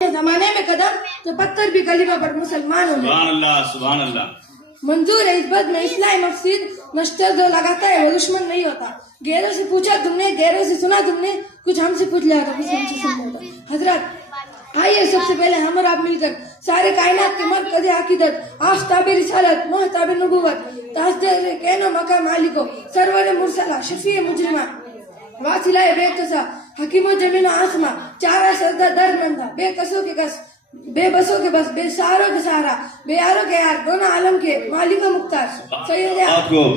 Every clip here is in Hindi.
जमाने में कदम तो पत्थर भी कलीमा पर मुसलमान हो गए। सुभान अल्लाह, सुभान अल्लाह। मंजूर है इस बात में इस्लाम मफसीद नश्तर जो लगाता है वो दुश्मन नहीं होता। गैरों से पूछा तुमने, गैरों से सुना तुमने, कुछ हमसे पूछ लिया था, कुछ हमसे सुन लिया था। हजरत आइए सबसे पहले हम और आप मिलकर सारे कायनात के मरकज़ अकीदत, आफ्ताब रिसालत, महताब नबुवत, ताजदार कैनो मका मालिको, सरवर मुरसला, शफी मुजरिमा, वासिला बेकसा, हकीम जमीन आसमा, चारा सरदा दर्दमंदा, बेकसों के कस, बेबसों के बस, बेसहारों के सहारा, बेयारों के यार, दोनों आलम के मालिक मुख्तार,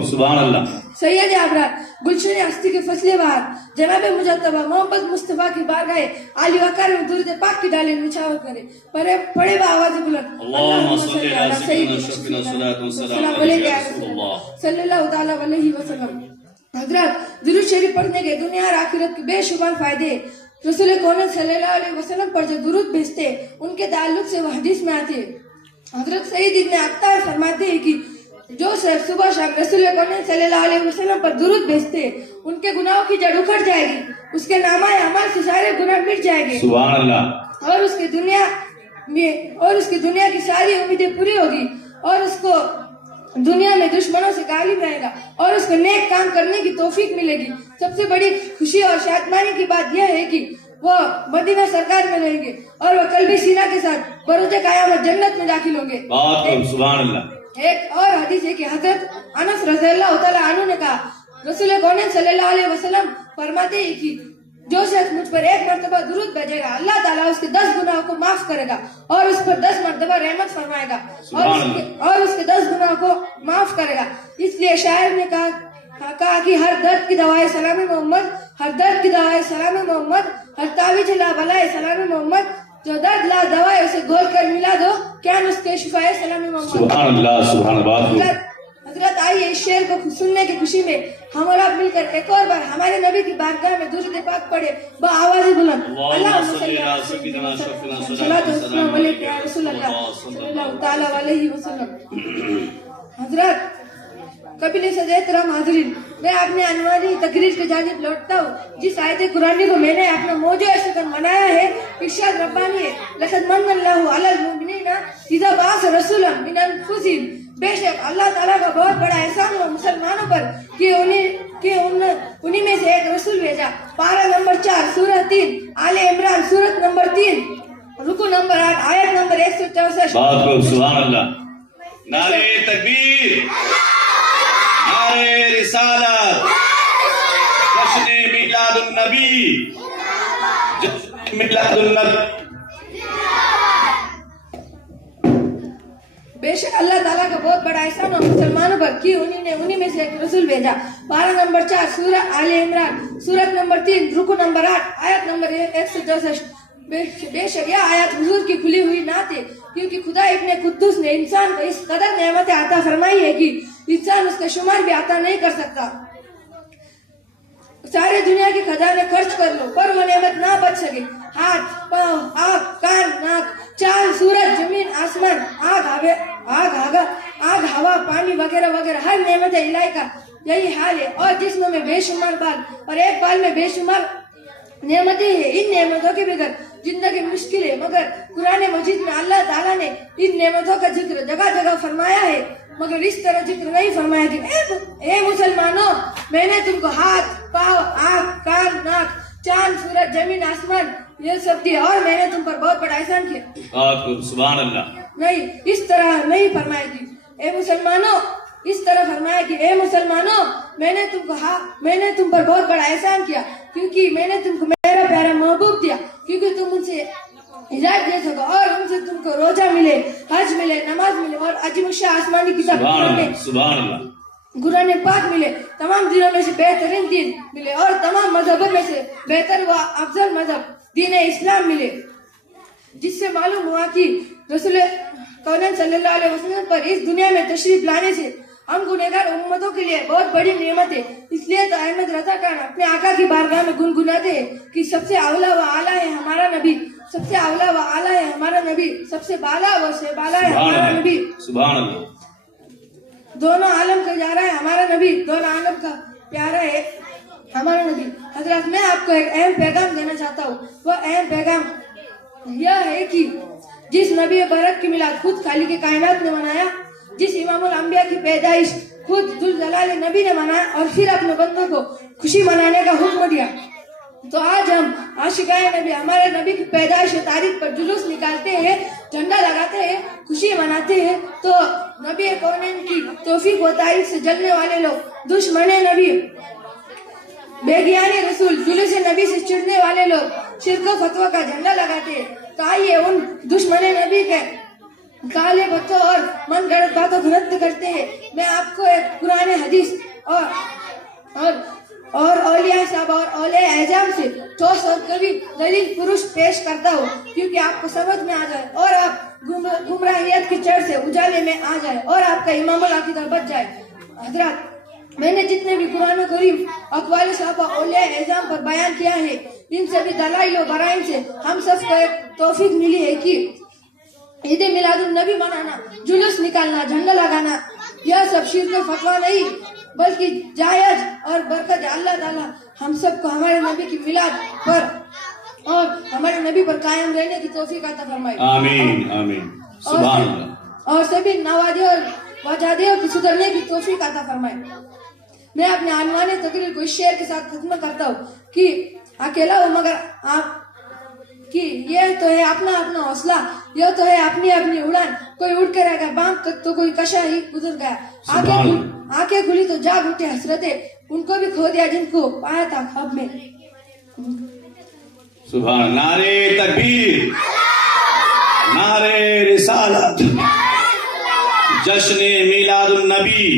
सुभान अल्लाह, सैयद आबरार, गुलशन हस्ती के फसले बहार, जनाब मुजतबा मोहम्मद मुस्तफा की बारगाहे आली वकार में दुरूद पाक की डाले निछावर करे, पड़े बा आवाज बुलंद, अल्लाहुम्मा सल्ली अला सय्यिदिना शफीना सल्लल्लाहु अलैहि वसल्लम। हजरत दुरूद शरीफ पढ़ने के दुनिया और आखिरत के बेशुमार फायदे रसूल कौन सल्लल्लाहु अलैहि वसल्लम पर जो दुरूद भेजते उनके ताल्लुक से वह हदीस में आते हैं। हजरत सईद इब्न अत्तार फरमाते हैं कि जो सुबह शाम रसूल कौन सल्लल्लाहु अलैहि वसल्लम पर दुरूद भेजते उनके गुनाहों की जड़ उखड़ जाएगी, उसके नामा अमाल से सारे गुनाह मिट जाएंगे, सुभान अल्लाह, और उसकी दुनिया की सारी उम्मीदें पूरी होगी, और उसको दुनिया में दुश्मनों से गालिब रहेगा, और उसको नेक काम करने की तौफीक मिलेगी। सबसे बड़ी खुशी और शादमानी की बात यह है कि वह मदीना सरकार में रहेंगे और वह कल्बी सीना के साथ बरोज़े क़यामत जन्नत में दाखिल होंगे। सुभान अल्लाह। एक और हदीस है कि हजरत अनस रज़ियल्लाहु तआला अन्हु ने कहा रसूल कौन सल्लल्लाहु अलैहि वसल्लम फरमाते हैं कि जो शख्स मुझ पर एक मर्तबा दुरूद भेजेगा अल्लाह ताला उसके 10 गुनाहों को माफ करेगा और उस पर 10 मर्तबा रहमत फरमाएगा और उसके 10 गुनाहों को माफ करेगा। इसलिए शायर ने कहा कि हर दर्द की दवाए सलाम मोहम्मद, हर दर्द की दवाए सलाम मोहम्मद, हर तावीज ला बलाए सलाम मोहम्मद, जो दर्द ला दवाए उसे घोल कर मिला दो क्या नुस्खे शिफाए सलाम मोहम्मद। सुभान अल्लाह, सुभान अल्लाह। हजरत आइए इस शेर को सुनने की खुशी में हम और आप मिलकर एक और बार हमारे नबी की बारगाह में दुरूद पाक पढ़े ब आवाज बुलंद, अल्लाहुम्मा सल्ली अला सय्यिदिना शफीना सल्लल्लाहु अलैहि वसल्लम। हजरत कबीले से एहतराम हाज़रीन, मैं अपने अनवानी तकरीर की जानिब लौटता हूँ। जिस आयत कुरानी को मैंने अपना मौजूद शकन बनाया है, इरशाद रब्बानी है लक़द मन्नल्लाहु अलल मुमिनीना इज़ा बअस रसूलन मिन अनफुसिहिम, बेशक अल्लाह ताला का बहुत बड़ा एहसान हुआ मुसलमानों पर कि उन्हीं में से एक रसूल भेजा। पारा नंबर 4 सूरह 3 आले इमरान सूरत नंबर 3 रुकू नंबर 8 आयत नंबर 164। सुभान अल्लाह। नारे तकबीर, नारे रिसालत, जश्न मिलादुन नबी, जश्न मिलादुन नबी। बेशक अल्लाह ताला का बहुत बड़ा एहसान और मुसलमानों पर कि उन्हीं में से एक रसूल भेजा। पारा नंबर 4 सूरह आले इमरान सूरत नंबर 3 रुकू नंबर 8 आयत नंबर 164। बेशक यह आयत हुजूर की खुली हुई ना थे, क्योंकि खुदा इब्ने कुद्दूस ने इंसान को इस कदर नेमतें अता फरमाई है कि इंसान उसका शुमार भी अता नहीं कर सकता। सारे दुनिया के खजाने खर्च कर लो पर वो नेमत ना बच सके। हाथ, पाँव, आँख, कान, नाक, चांद, सूरज, जमीन, आसमान, आग, हवा, पानी वगैरह वगैरह हर नेमत इलाही का यही हाल है। और जिस्म में बेशुमार बाल और एक बाल में बेशुमार नेमतें हैं। इन नेमतों के बगैर जिंदगी मुश्किल है, मगर कुरान मजीद में अल्लाह ताला ने इन नेमतों का जिक्र जगह जगह फरमाया है, मगर इस तरह जिक्र नहीं फरमाया कि ए मुसलमानों, मैंने तुमको हाथ, पाँव, आँख, कान, नाक, चांद, सूरज, जमीन, आसमान ये सब दिया और मैंने तुम पर बहुत बड़ा एहसान किया। सुभान अल्लाह। नहीं, इस तरह नहीं फरमाया कि ए मुसलमानों, इस तरह फरमाया कि ए मुसलमानों, मैंने तुम पर बहुत बड़ा एहसान किया, क्योंकि मैंने तुमको मेरा प्यारा महबूब दिया, क्योंकि तुम उनसे हिदायत दे सको और उनसे तुमको रोजा मिले, हज मिले, नमाज मिले और अजीमुशा आसमानी किताब कुरान पाक मिले, तमाम दिनों में से बेहतरीन दिन मिले और तमाम मजहबों में से बेहतर व अफजल मजहब दीन इस्लाम मिले, जिससे मालूम हुआ कि रसूल कौन सल्लल्लाहु अलैहि वसल्लम पर इस दुनिया में तशरीफ लाने से हम गुनहगार उम्मतों के लिए बहुत बड़ी नेमत है। इसलिए तो अहमद रजा खान अपने आका की बारगाह में गुनगुनाते हैं कि सबसे अवला व आला है हमारा नबी, सबसे अवला व आला है हमारा नबी, सबसे बाला व से बाला है हमारा नबी। सुभान अल्लाह। दोनों आलम का प्यारा है हमारा नबी, दोनों आलम का प्यारा है हमारा नबी। हजरत मैं आपको एक अहम पैगाम देना चाहता हूँ। वह अहम पैगाम यह है कि जिस नबी बरक की मिलाद खुद खाली के कायनात ने मनाया, जिस इमामुल अंबिया की पैदाइश खुद दुल जलाल नबी ने मनाया और फिर अपने बंदों को खुशी मनाने का हुक्म दिया, तो आज हम आशिकाए नबी हमारे नबी की पैदाइश तारीख पर जुलूस निकालते हैं, झंडा लगाते हैं, खुशी मनाते हैं। तो नबी कौनैन की तौफीक व तारीफ से जलने वाले लोग दुश्मन नबी, बेगियाने रसूल, जुलूस नबी से चिढ़ने वाले लोग शिरक व फतवा का झंडा लगाते हैं। तो आइए उन दुश्मन नबी के काले बच्चों और मन गढ़ंत बातों को रद्द करते हैं। मैं आपको एक पुराने हदीस और औलिया साहब और औलिया एजाम से ठोस और कवि दलील पुरुष पेश करता हूँ, क्योंकि आपको समझ में आ जाए और आप गुमराहियत की चढ़ से उजाले में आ जाए और आपका इमामुल अकीदा बच जाए। हजरत, मैंने जितने भी कुरान करीम अक़वाल साहब और औलिया एजाम पर बयान किया है, इन सभी दलाइल और बराइन से हम सबको एक तौफीक मिली है कि ईद मिलादुन नबी मनाना, जुलूस निकालना, झंडा लगाना, यह सब शिर्क फतवा नहीं बल्कि जायज और बरकत। अल्लाह ताला हम सबको हमारे नबी की मिलाद पर और हमारे नबी पर कायम रहने की तौफीक अता फरमाए। आमीन आमीन। सुभान अल्लाह। और सभी नवाजे और वजादियों की सुधरने की तौफीक अता फरमाए। मैं अपने आनवाने तकरीर को इस शेर के साथ खत्म करता हूँ कि अकेला हो मगर आप कि यह तो है अपना अपना हौसला, यह तो है अपनी अपनी उड़ान, कोई उड़ के रह गया बाम तक तो कोई कशा ही गुजर गया। आंखें खुली तो जाग उठे हसरतें, उनको भी खो दिया जिनको पाया था ख्वाब में। सुभान। नारे तकबीर, नारे रिसालत, जश्न मिलादुन नबी,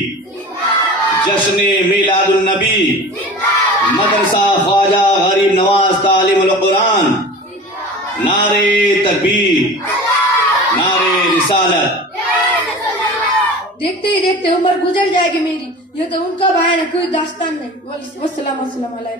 जश्न मिलादुन नबी, मदरसा ख्वाजा गरीब नवाज तालीमुल कुरान। नारे तकबीर, नारे रिसालत। देखते ही देखते उम्र गुजर जाएगी मेरी, यह तो उनका बयान है, कोई दास्तान नहीं। वस्सलाम अलैहि।